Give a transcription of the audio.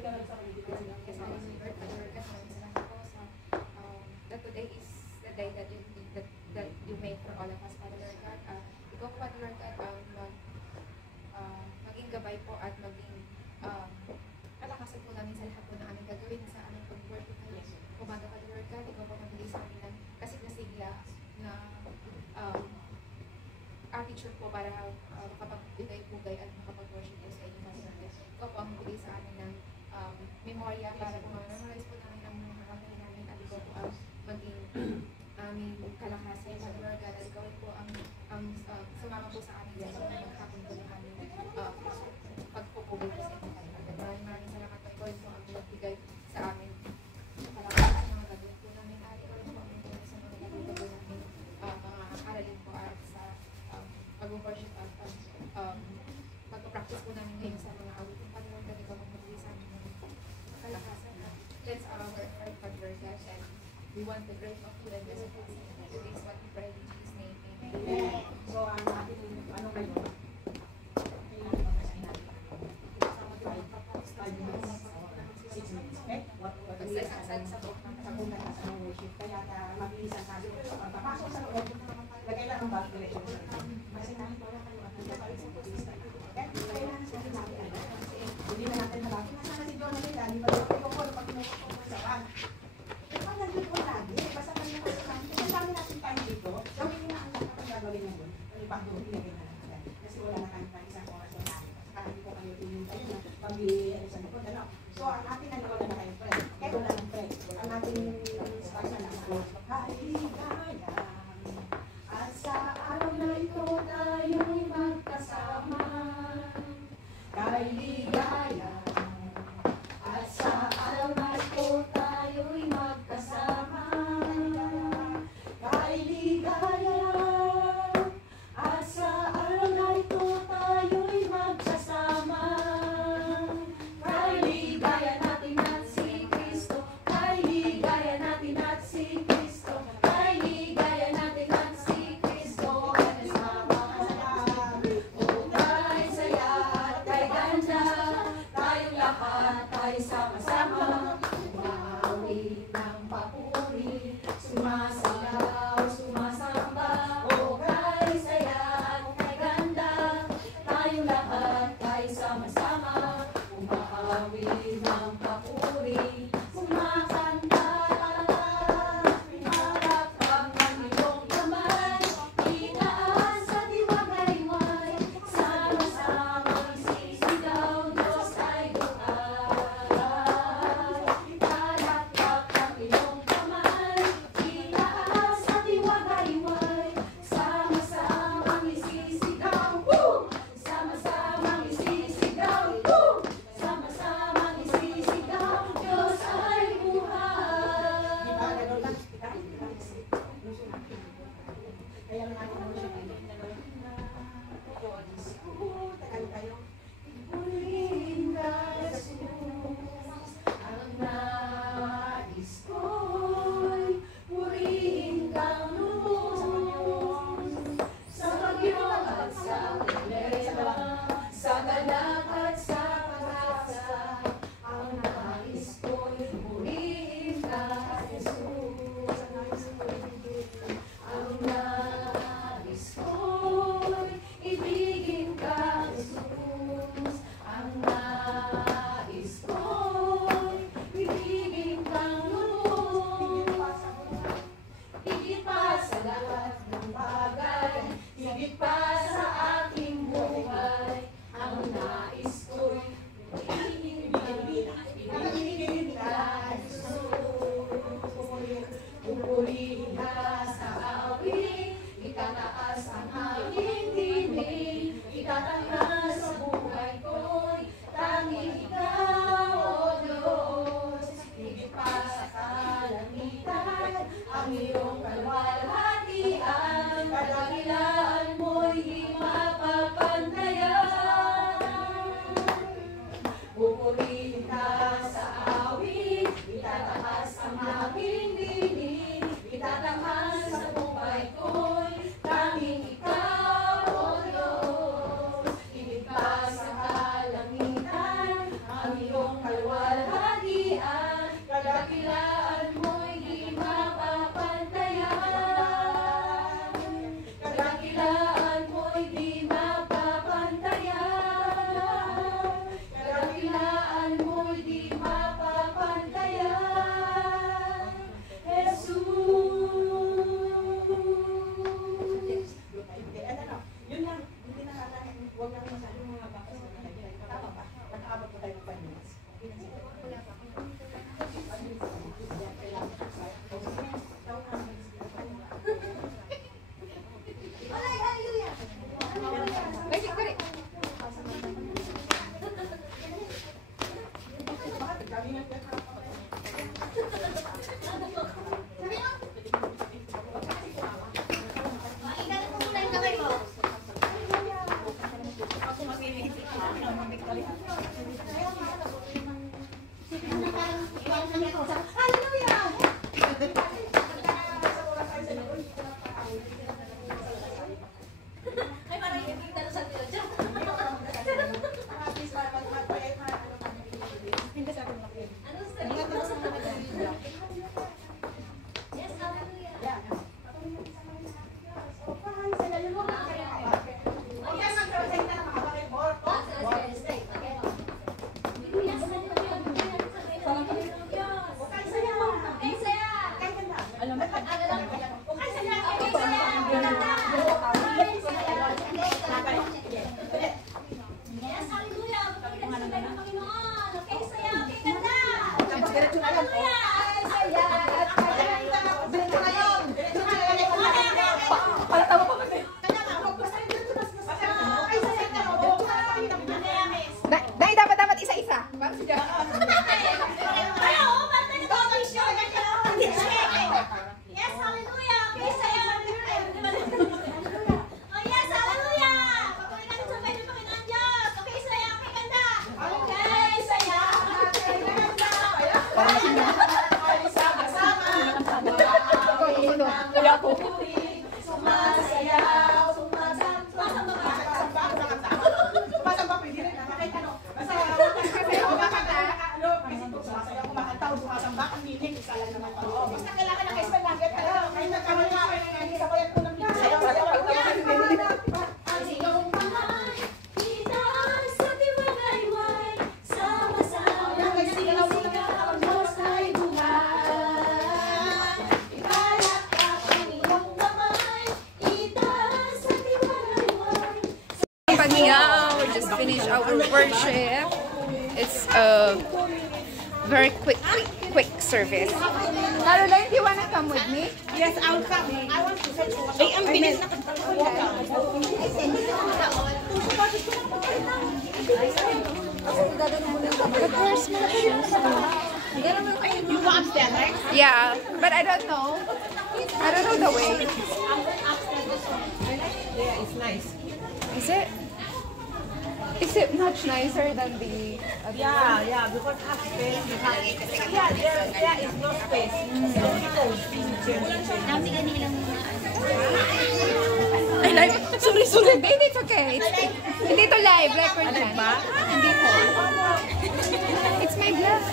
that today is the day that you made for all of us, Father Lord God. Ikaw po, Father Lord God, maging gabay po at maging palakasan po namin sa lahat po na aming gagawin sa aming pag-worship kayo. Umaga, Father Lord God, ikaw po magbigay sa amin ng kasig na sigla na attitude po para makapagbigay-bugay at makapag-worship po sa inyo, Father Lord God. Ikaw po ang magbigay sa amin ng memorya para po memorize po namin ang mga kakay namin at ikaw po ang maging aming kalakasan, Father Lord God. At ikaw po ang sumama po sa amin sa inyo na magkakon po ng aming pagpupugay po sa inyo, Father Lord God. Maraming salamat po. Ikaw po ang magbigay sa amin kalakasan sa mga gagawin po namin at ikaw po ang magbigay sa mga gagawin namin mga aralin po at sa pag-worship at pag-practice po namin ngayon sa mga awitin, Father Lord God. Ikaw ang magbigay sa amin ng kalakasan. Let's our heart, Father Lord God, and we want the grace of you and blessed us. This is what we pray in Jesus' name. Amen. So, ang ating ano kayo? Kaya mabilis ang sabi ko. Papasok sa loob. Lagay lang ang bag direction. Kasi kahit wala kayo at kailangan natin. Hindi na natin halapin. Nasaan si John Malila? Di ba yung ko pag pinupok ko sa van? Ikaw nandun ko lagi. Basta kami na kasi kami. Kasi dami natin time dito. Gawin na ang lahat ang gagawin na yun. Ang ipagduro, ilagay na natin. Kasi wala na kami pa isang oras na natin. Saka hindi ko kayo pinintay na pag-iari sa likod. So, ang ating wala na kayo friend. Kaya wala ng friend. Ang ating stars na lang. Kaligaya. At sa araw na ito tayo'y magkasama. Kaligaya. At sa araw na ito tayo'y magkasama. Kaligaya. At sa araw na ito tayo'y magkasama. Kaligaya natin at si Kristo. Kaligaya natin at si Kristo. Kaligaya natin at si Kristo. Kasama. O kay saya at kay ganda. Tayong lahat ay sama-sama. Umawit ng papuri. Sumasayaw, sumasamba. O kay saya at kay ganda. Tayong lahat ay sama-sama. Umawit ng papuri. Sumakanta. Pinarapang ng iyong kamay. Itaas sa diwang-aliway. Sama-samang sisigaw. Diyos ay buhay. Italakpak ang iyong kamay. Itaas sa diwang-aliway. Sama-samang isisigaw. Woo! Sama-samang isisigaw. Woo! Sama-samang Dahil dapat isa-isa. Yes, hallelujah! Okay, saya! Oh, yes, hallelujah! Patuloy natin sa pwede Panginoon Diyos! Okay, saya! Okay, ganda! Okay, saya! Sumasayaw, sumasamba. Sumasamba, pwede rin. Kahit ano. Basta, sumasamba, ang meaning, isa lang naman pa. Basta kailangan na kayo nugget. Kahit nagkamali ka, isa ko yan po ng sayaw. Ang iyong kamay, itaas sa tiwagayway, sama-sama sigaw, ang Diyos ay buhay. Ikalat ang iyong kamay, itaas sa tiwagayway. Pagyaw, we just finished our worship. It's a very quick service. Caroline, do you wanna come with me? Yes, I'll come. I want to search for what ang bilis na But where's my shoes? You go upstairs, right? Yeah, but I don't know. I don't know the way. Yeah, it's nice. Is it? Is it much nicer than the other one? Yeah, because half space, you have, there is no space. So little. I like, sorry. Baby, it's okay. Hindi to live, record yan. Hindi to. It's my vlog.